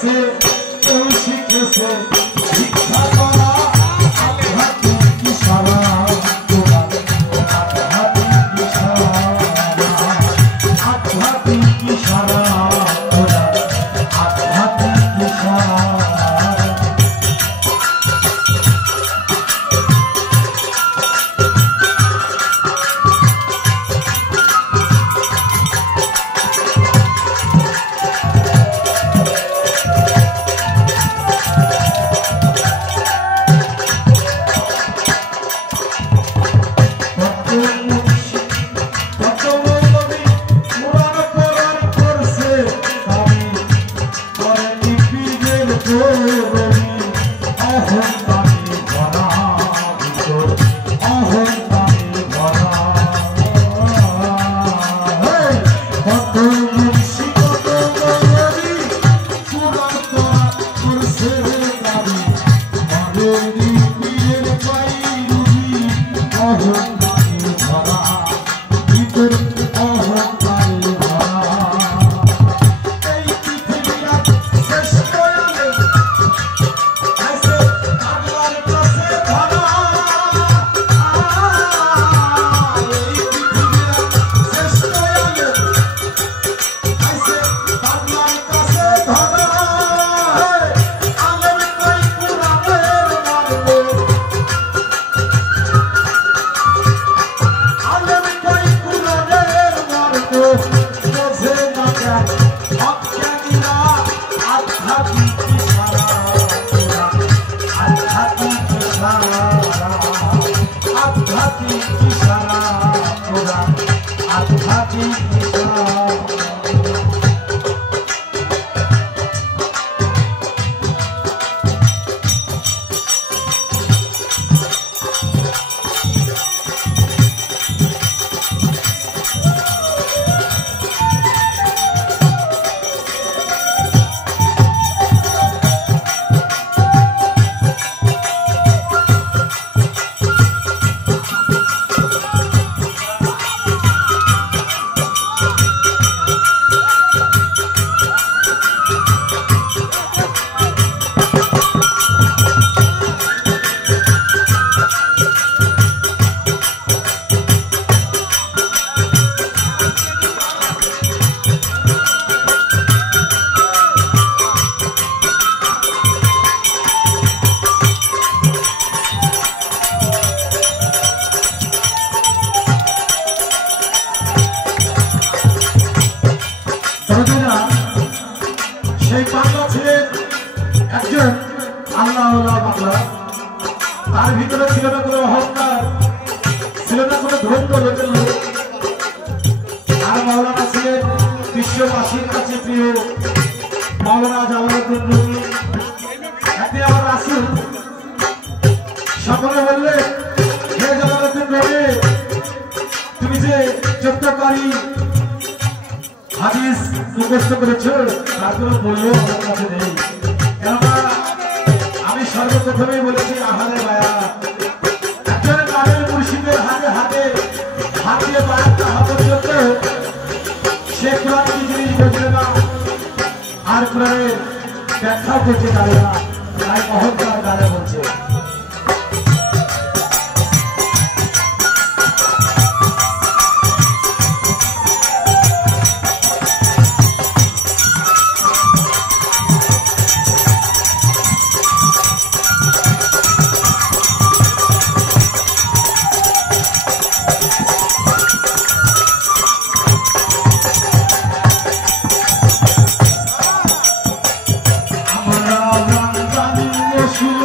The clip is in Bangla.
করছে কেউ শিখেছে শিক্ষা করা আধ্যাত্মিক ইশারা আধ্যাত্মিক ইশারা আধ্যাত্মিক ইশারা আধ্যাত্মিক ইশারা সেই বাংলা ছিলেন একজন আল্লাহওয়ালা বাংলা। তার ভিতরে ছিল না কোনো অহংকার, ছিল না কোনো ধৈর্য লোকের লোক। আর মাওলানা ছিলেন বিশ্ববাসীর কাছে প্রিয় মাওলানা জালালউদ্দিন রুমি। একদিন আমার রাসূল সকলে বললেন, হে জালালউদ্দিন রুমি, তুমি যে 14 হাদিস মুখস্থ করেছো তার কোনো মূল্য আমার কাছে নেই। কেননা আমি সর্বপ্রথমেই বলেছি, আহারে মায়া, একজন কামেল মুর্শিদের হাতে হাতে হাত দিয়ে বায়াতটা হওয়া পর্যন্ত সে কোরআন কি জিনিস বোঝে না, আর কোরআনের ব্যাখ্যাও করতে পারে না। তাই অহংকার গানে বলছে। শুনে